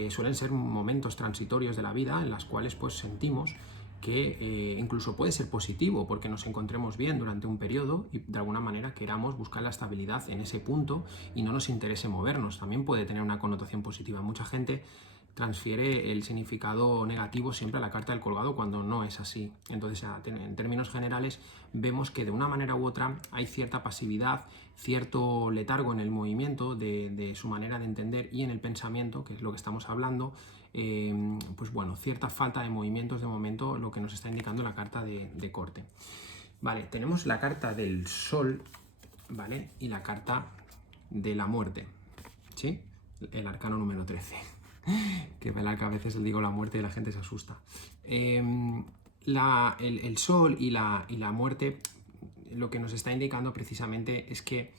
Suelen ser momentos transitorios de la vida en las cuales pues sentimos que incluso puede ser positivo porque nos encontremos bien durante un periodo y de alguna manera queramos buscar la estabilidad en ese punto y no nos interese movernos. También puede tener una connotación positiva. Mucha gente transfiere el significado negativo siempre a la carta del colgado cuando no es así. Entonces, en términos generales, vemos que de una manera u otra hay cierta pasividad, cierto letargo en el movimiento de su manera de entender y en el pensamiento, que es lo que estamos hablando. Pues bueno, cierta falta de movimientos de momento, lo que nos está indicando la carta de corte. Vale, tenemos la carta del sol, ¿vale? Y la carta de la muerte, ¿sí? El arcano número 13. Que a veces le digo la muerte y la gente se asusta. El sol y la muerte lo que nos está indicando precisamente es que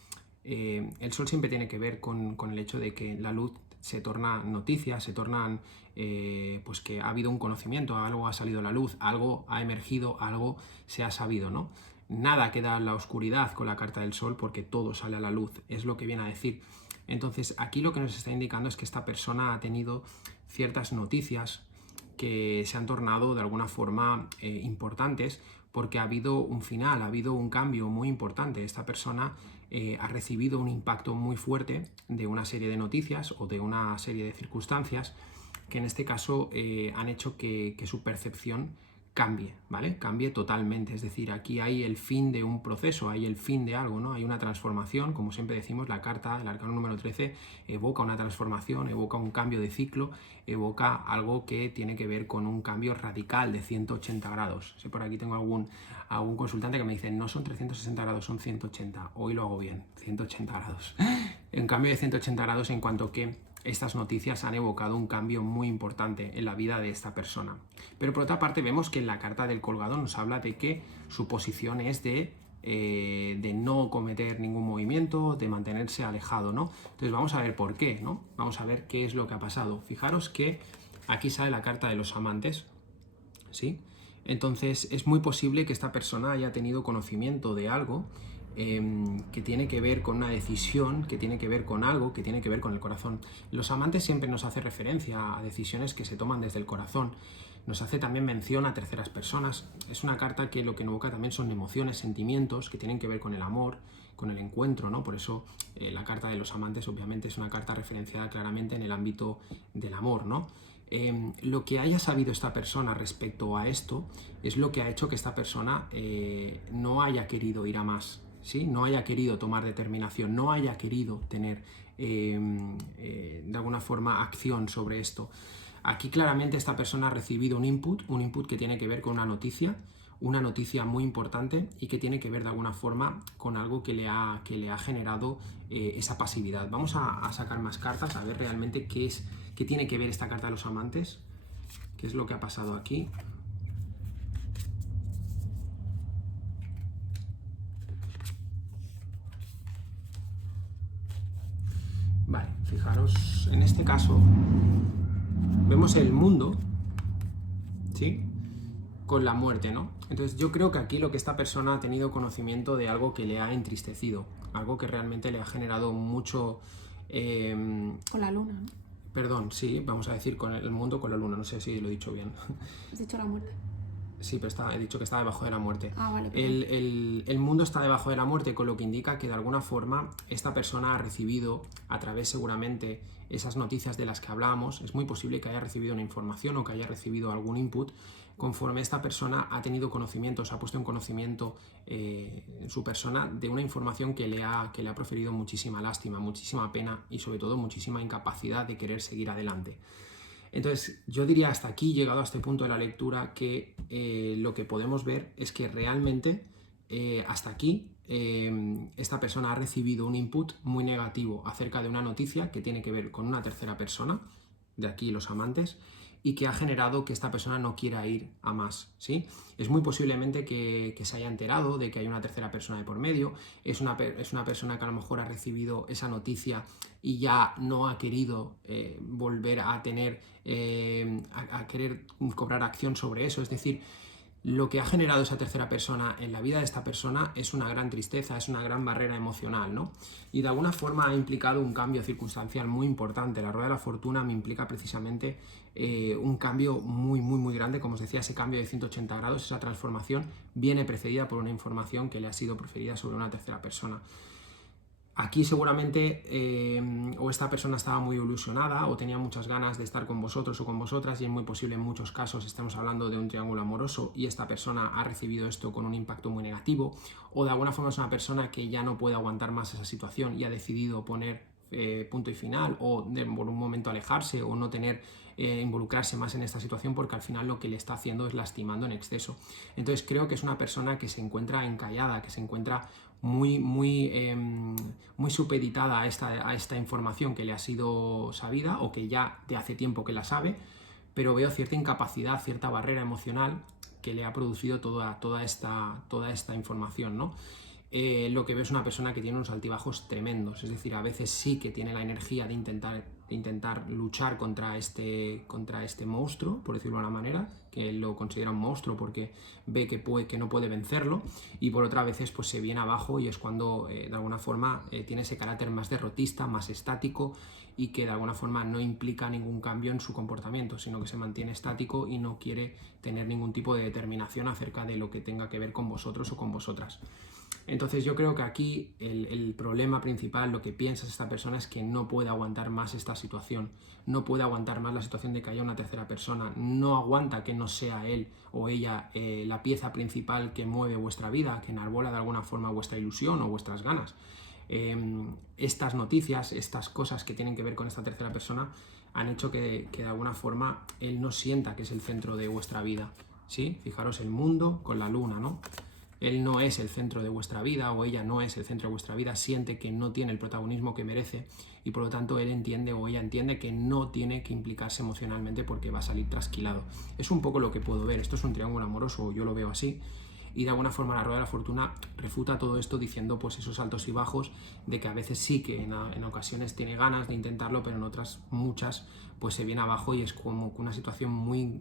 el sol siempre tiene que ver con el hecho de que la luz se torna noticia, se tornan pues que ha habido un conocimiento, algo ha salido a la luz, algo ha emergido, algo se ha sabido, ¿no? Nada queda en la oscuridad con la carta del sol porque todo sale a la luz, es lo que viene a decir. Entonces aquí lo que nos está indicando es que esta persona ha tenido ciertas noticias que se han tornado de alguna forma importantes porque ha habido un final, ha habido un cambio muy importante. Esta persona ha recibido un impacto muy fuerte de una serie de noticias o de una serie de circunstancias que en este caso han hecho que su percepción cambie, ¿vale? Cambie totalmente, es decir, aquí hay el fin de un proceso, hay el fin de algo, ¿no? Hay una transformación, como siempre decimos, la carta, el arcano número 13, evoca una transformación, evoca un cambio de ciclo, evoca algo que tiene que ver con un cambio radical de 180 grados. Si por aquí tengo algún consultante que me dice, no son 360 grados, son 180, hoy lo hago bien, 180 grados. Un cambio de 180 grados en cuanto que estas noticias han evocado un cambio muy importante en la vida de esta persona. Pero por otra parte vemos que en la carta del colgado nos habla de que su posición es de no cometer ningún movimiento, de mantenerse alejado, ¿no? Entonces vamos a ver por qué, ¿no? Vamos a ver qué es lo que ha pasado. Fijaros que aquí sale la carta de los amantes, ¿sí? Entonces es muy posible que esta persona haya tenido conocimiento de algo que tiene que ver con una decisión, que tiene que ver con algo, que tiene que ver con el corazón. Los amantes siempre nos hace referencia a decisiones que se toman desde el corazón. Nos hace también mención a terceras personas. Es una carta que lo que evoca también son emociones, sentimientos que tienen que ver con el amor, con el encuentro, ¿no? Por eso la carta de los amantes obviamente es una carta referenciada claramente en el ámbito del amor, ¿no? Lo que haya sabido esta persona respecto a esto es lo que ha hecho que esta persona no haya querido ir a más, ¿sí? No haya querido tomar determinación, no haya querido tener de alguna forma acción sobre esto. Aquí claramente esta persona ha recibido un input que tiene que ver con una noticia muy importante y que tiene que ver de alguna forma con algo que le ha generado esa pasividad. Vamos a sacar más cartas, a ver realmente qué tiene que ver esta carta de los amantes, qué es lo que ha pasado aquí. Vale, fijaros, en este caso vemos el mundo, ¿sí? Con la muerte, ¿no? Entonces yo creo que aquí lo que esta persona ha tenido conocimiento de algo que le ha entristecido, algo que realmente le ha generado mucho... Con la luna, ¿no? Perdón, sí, vamos a decir con el mundo, con la luna, no sé si lo he dicho bien. Has dicho la muerte. Sí, pero he dicho que está debajo de la muerte. Ah, vale. El mundo está debajo de la muerte, con lo que indica que de alguna forma esta persona ha recibido, a través seguramente esas noticias de las que hablábamos, es muy posible que haya recibido una información o que haya recibido algún input, conforme esta persona ha tenido conocimiento, se ha puesto en conocimiento en su persona de una información que le ha proferido muchísima lástima, muchísima pena y sobre todo muchísima incapacidad de querer seguir adelante. Entonces, yo diría hasta aquí, llegado a este punto de la lectura, que lo que podemos ver es que realmente hasta aquí esta persona ha recibido un input muy negativo acerca de una noticia que tiene que ver con una tercera persona, de aquí los amantes, y que ha generado que esta persona no quiera ir a más, ¿sí? Es muy posiblemente que se haya enterado de que hay una tercera persona de por medio, es una persona que a lo mejor ha recibido esa noticia y ya no ha querido volver a tener, a querer cobrar acción sobre eso, es decir, lo que ha generado esa tercera persona en la vida de esta persona es una gran tristeza, es una gran barrera emocional, ¿no? Y de alguna forma ha implicado un cambio circunstancial muy importante. La rueda de la fortuna me implica precisamente un cambio muy grande, como os decía, ese cambio de 180 grados, esa transformación viene precedida por una información que le ha sido proferida sobre una tercera persona. Aquí seguramente o esta persona estaba muy ilusionada o tenía muchas ganas de estar con vosotros o con vosotras, y es muy posible en muchos casos estemos hablando de un triángulo amoroso y esta persona ha recibido esto con un impacto muy negativo, o de alguna forma es una persona que ya no puede aguantar más esa situación y ha decidido poner punto y final, o por un momento alejarse o no tener involucrarse más en esta situación, porque al final lo que le está haciendo es lastimando en exceso. Entonces creo que es una persona que se encuentra encallada, que se encuentra muy supeditada a esta información que le ha sido sabida o que ya de hace tiempo que la sabe, pero veo cierta incapacidad, cierta barrera emocional que le ha producido toda esta información, ¿no? Lo que veo es una persona que tiene unos altibajos tremendos, es decir, a veces sí que tiene la energía de intentar luchar contra este monstruo, por decirlo de una manera, que él lo considera un monstruo porque ve que no puede vencerlo, y por otra veces pues se viene abajo y es cuando de alguna forma tiene ese carácter más derrotista, más estático, y que de alguna forma no implica ningún cambio en su comportamiento, sino que se mantiene estático y no quiere tener ningún tipo de determinación acerca de lo que tenga que ver con vosotros o con vosotras. Entonces yo creo que aquí el problema principal, lo que piensa esta persona, es que no puede aguantar más esta situación, no puede aguantar más la situación de que haya una tercera persona, no aguanta que no sea él o ella la pieza principal que mueve vuestra vida, que enarbola de alguna forma vuestra ilusión o vuestras ganas. Estas noticias, estas cosas que tienen que ver con esta tercera persona han hecho que de alguna forma él no sienta que es el centro de vuestra vida, ¿sí? Fijaros el mundo con la luna, ¿no? Él no es el centro de vuestra vida o ella no es el centro de vuestra vida, siente que no tiene el protagonismo que merece y por lo tanto él entiende o ella entiende que no tiene que implicarse emocionalmente porque va a salir trasquilado. Es un poco lo que puedo ver, esto es un triángulo amoroso, yo lo veo así, y de alguna forma la rueda de la fortuna refuta todo esto diciendo pues esos altos y bajos de que a veces sí que en ocasiones tiene ganas de intentarlo, pero en otras muchas pues se viene abajo y es como una situación muy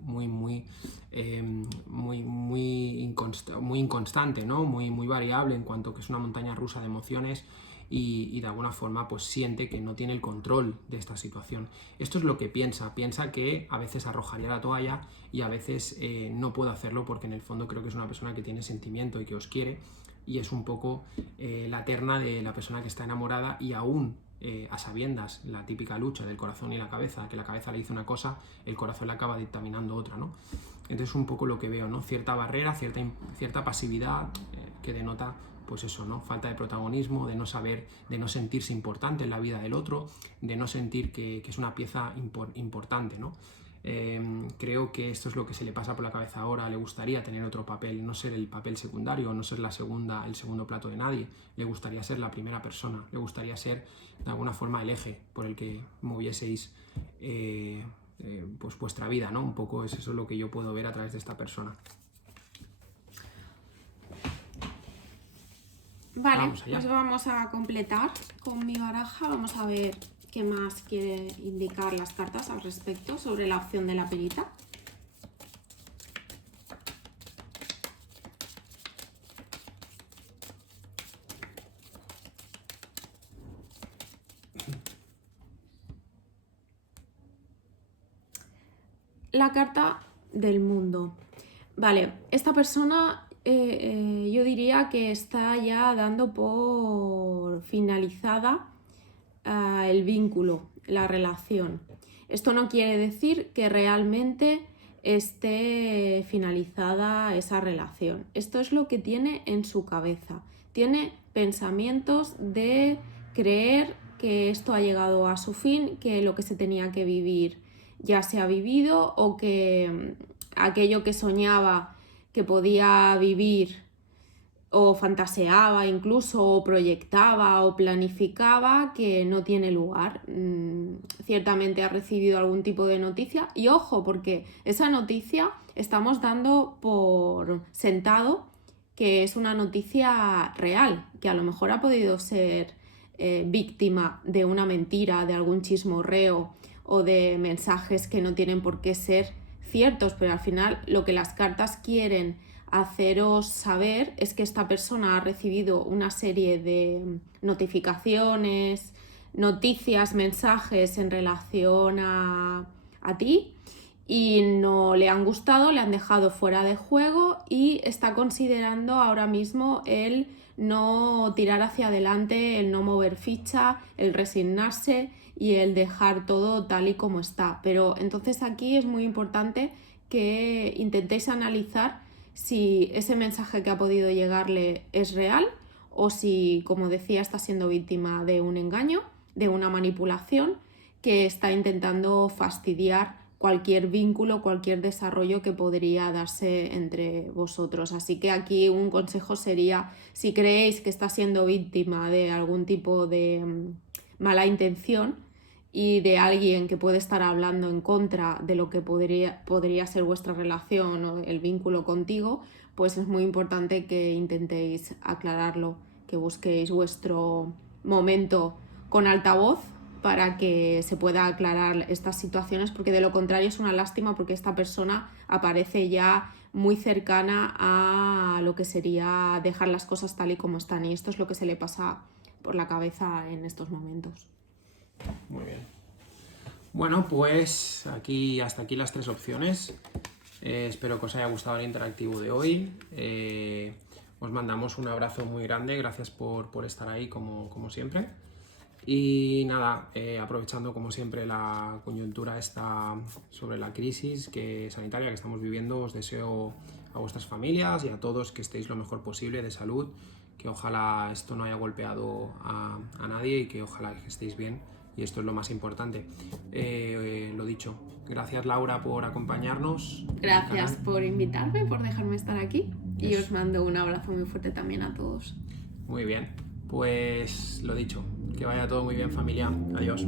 inconstante, ¿no? Muy variable, en cuanto que es una montaña rusa de emociones, y de alguna forma pues siente que no tiene el control de esta situación. Esto es lo que piensa que a veces arrojaría la toalla y a veces no puede hacerlo, porque en el fondo creo que es una persona que tiene sentimiento y que os quiere, y es un poco la terna de la persona que está enamorada y aún a sabiendas, la típica lucha del corazón y la cabeza, que la cabeza le dice una cosa, el corazón le acaba dictaminando otra, ¿no? Entonces un poco lo que veo, ¿no? Cierta barrera, cierta pasividad que denota pues eso, ¿no? Falta de protagonismo, de no saber, de no sentirse importante en la vida del otro, de no sentir que es una pieza importante, ¿no? Creo que esto es lo que se le pasa por la cabeza ahora. Le gustaría tener otro papel, no ser el papel secundario, no ser el segundo plato de nadie. Le gustaría ser la primera persona, le gustaría ser de alguna forma el eje por el que movieseis pues vuestra vida, ¿no? Un poco es eso lo que yo puedo ver a través de esta persona. Vale, pues vamos a completar con mi baraja. Vamos a ver qué más quiere indicar las cartas al respecto sobre la opción de la perita. La carta del mundo. Vale, esta persona yo diría que está ya dando por finalizada el vínculo, la relación. Esto no quiere decir que realmente esté finalizada esa relación. Esto es lo que tiene en su cabeza. Tiene pensamientos de creer que esto ha llegado a su fin, que lo que se tenía que vivir ya se ha vivido, o que aquello que soñaba que podía vivir o fantaseaba incluso, o proyectaba o planificaba que no tiene lugar. Ciertamente ha recibido algún tipo de noticia y ojo, porque esa noticia estamos dando por sentado que es una noticia real, que a lo mejor ha podido ser víctima de una mentira, de algún chismorreo o de mensajes que no tienen por qué ser ciertos, pero al final lo que las cartas quieren haceros saber es que esta persona ha recibido una serie de notificaciones, noticias, mensajes en relación a ti y no le han gustado, le han dejado fuera de juego y está considerando ahora mismo el no tirar hacia adelante, el no mover ficha, el resignarse y el dejar todo tal y como está. Pero entonces aquí es muy importante que intentéis analizar si ese mensaje que ha podido llegarle es real o si, como decía, está siendo víctima de un engaño, de una manipulación que está intentando fastidiar cualquier vínculo, cualquier desarrollo que podría darse entre vosotros. Así que aquí un consejo sería, si creéis que está siendo víctima de algún tipo de mala intención y de alguien que puede estar hablando en contra de lo que podría ser vuestra relación o el vínculo contigo, pues es muy importante que intentéis aclararlo, que busquéis vuestro momento con altavoz para que se pueda aclarar estas situaciones, porque de lo contrario es una lástima porque esta persona aparece ya muy cercana a lo que sería dejar las cosas tal y como están, y esto es lo que se le pasa por la cabeza en estos momentos. Muy bien. Bueno, pues hasta aquí las 3 opciones. Espero que os haya gustado el interactivo de hoy. Os mandamos un abrazo muy grande, gracias por estar ahí como siempre. Y nada, aprovechando como siempre la coyuntura esta sobre la crisis sanitaria que estamos viviendo, os deseo a vuestras familias y a todos que estéis lo mejor posible de salud, que ojalá esto no haya golpeado a nadie y que ojalá que estéis bien, y esto es lo más importante. Lo dicho, gracias Laura por acompañarnos. Gracias por invitarme, por dejarme estar aquí y os mando un abrazo muy fuerte también a todos. Muy bien, pues lo dicho, que vaya todo muy bien familia, adiós.